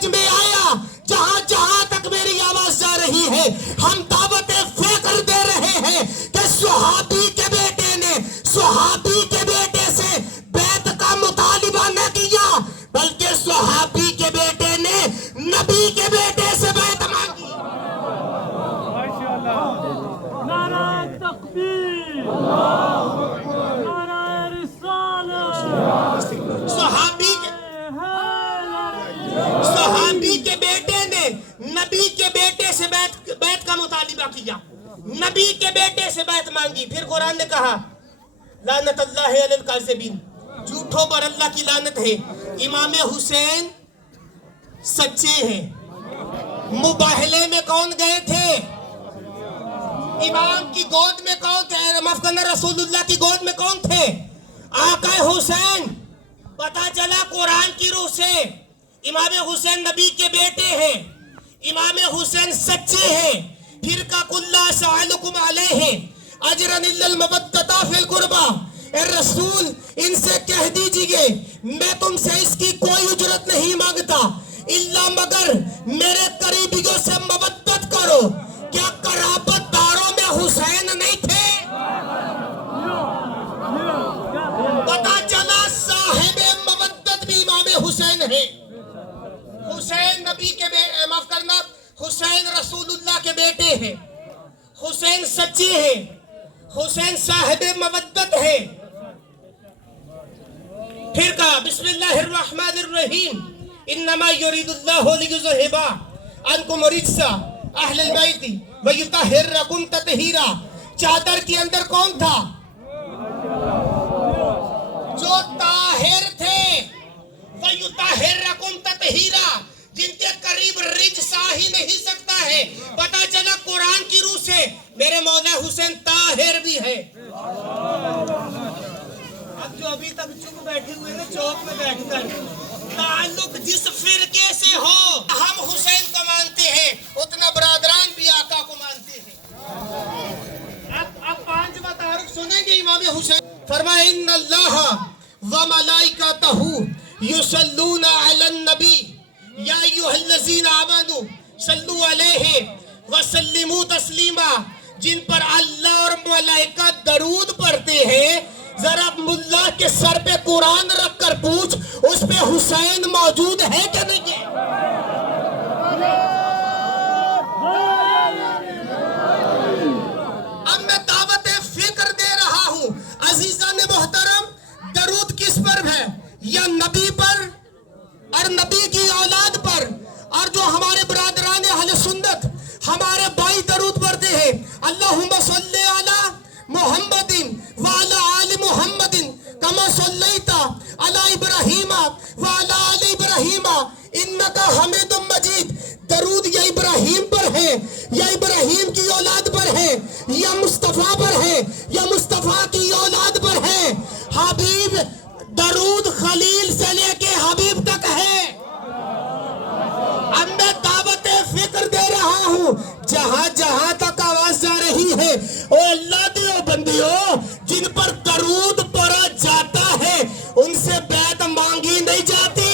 سمجھ میں آیا جہاں جہاں تک میری آواز جا رہی ہے ہم دعوت فکر دے رہے ہیں کہ صحابی کے بیٹے نے صحابی کے بیٹے سے بیعت کا مطالبہ نہ کیا بلکہ صحابی کے بیٹے نے نبی کے بیٹے سے بیعت مانگی. نعرہ تکبیر، نعرہ رسالت، صحابی کے بیٹے نے نبی کے بیٹے سے بیعت کا مطالبہ کیا، نبی کے بیٹے سے بیعت مانگی. پھر قرآن نے کہا لعنت اللہ علی الکاذبین، جھوٹوں پر اللہ کی لعنت ہے. امام حسین سچے ہیں. مباہلے میں کون گئے تھے؟ امام کی گود میں کون تھے؟ معاف کرنا، رسول اللہ کی گود میں کون تھے؟ آقا حسین. پتا چلا قرآن کی روح سے امام حسین نبی کے بیٹے ہیں، امام حسین سچے ہیں. پھر کا کلا سألکم علیہ اجرا الا المودۃ فی القربى. اے رسول ان سے کہہ دیجئے میں تم سے اس کی کوئی اجرت نہیں مانگتا الا مگر میرے قریبیوں سے مودت کرو. کیا قرابت داروں میں حسین نہیں تھے؟ پتا چلا صاحب مودت بھی امام حسین ہے. حسین نبی کے معاف کرنا، حسین رسول اللہ کے بیٹے ہیں، حسین سچے ہیں، حسین صاحب مودت ہے. پھر کہا بسم اللہ الرحمن الرحیم انما یرید اللہ لیذہب عنکم الرجس اہل البیت ویطہرکم تطہیرا. چادر کے اندر کون تھا؟ جو طاہر تھے. ویطہرکم تطہیرا، جن کے قریب رجس آ ہی نہیں سکتا ہے. پتا چلا قرآن کی روح سے میرے مولا حسین طاہر بھی ہے. اب جو ابھی تک چپ بیٹھے ہوئے ہیں چوک میں بیٹھ کر، تعلق جس فرقے سے ہو ہم حسین کو مانتے ہیں اتنا برادران بھی آقا کو مانتے ہیں. اب پانچواں تعارف سنیں گے امام حسین. فرمایا ان اللہ وملائکتہ یصلون علی النبی یا ایھا الذین آمنوا صلوا علیہ وسلموا تسلیما. جن پر اللہ اور ملائکہ درود پڑھتے ہیں، ذرا ملا کے سر پہ قرآن رکھ کر پوچھ اس پہ حسین موجود ہے کہ نہیں ہے؟ اب میں دعوت فکر دے رہا ہوں. عزیزان محترم، درود کس پر ہے؟ یا نبی پر اور نبی کی اولاد پر. اور جو ہمارے برادران اہل سنت ہمارے بھائی درود پڑھتے ہیں اللہم صلی علی محمد وعلی آل محمد کما صلیت علی ابراہیم وعلی آل ابراہیم انکا حمید مجید. درود یا ابراہیم پر ہے یا ابراہیم کی اولاد پر ہے یا مصطفیٰ پر ہے یا مصطفیٰ کی اولاد پر ہے. حبیب درود خلیل سے لے کے حبیب تک ہے. اب میں دعوت فکر دے رہا ہوں جہاں جہاں تک آواز جا رہی ہے او اللہ دیو بندیو جن پر درود پڑھا جاتا ہے ان سے بیعت مانگی نہیں جاتی.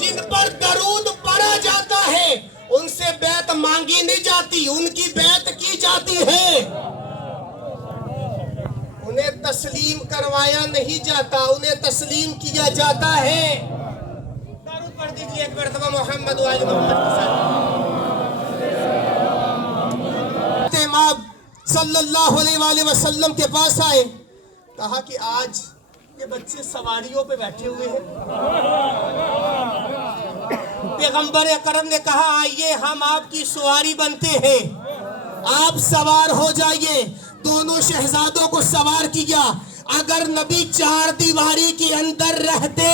جن پر درود پڑھا جاتا ہے ان سے بیعت مانگی نہیں جاتی، ان کی بیعت کی جاتی ہے. انہیں تسلیم کروایا نہیں جاتا، انہیں تسلیم کیا جاتا ہے. درود پڑھ دیجئے ایک مرتبہ محمد وآل محمد کے ساتھ. امام صلی اللہ علیہ وآلہ وسلم کے پاس آئے، کہا کہ آج یہ بچے سواریوں پہ بیٹھے ہوئے ہیں. پیغمبر اکرم نے کہا آئیے ہم آپ کی سواری بنتے ہیں، آپ سوار ہو جائیے. دونوں شہزادوں کو سوار کیا. اگر نبی چار دیواری کے اندر رہتے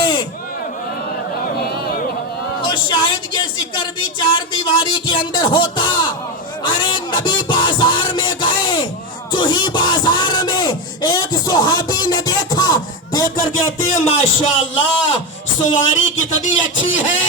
تو شاید یہ ذکر بھی چار دیواری کے اندر ہوتا. ارے نبی بازار میں گئے، جو ہی بازار میں ایک صحابی نے دیکھا، دیکھ کر کہتے ہیں ماشاءاللہ سواری کتنی اچھی ہے.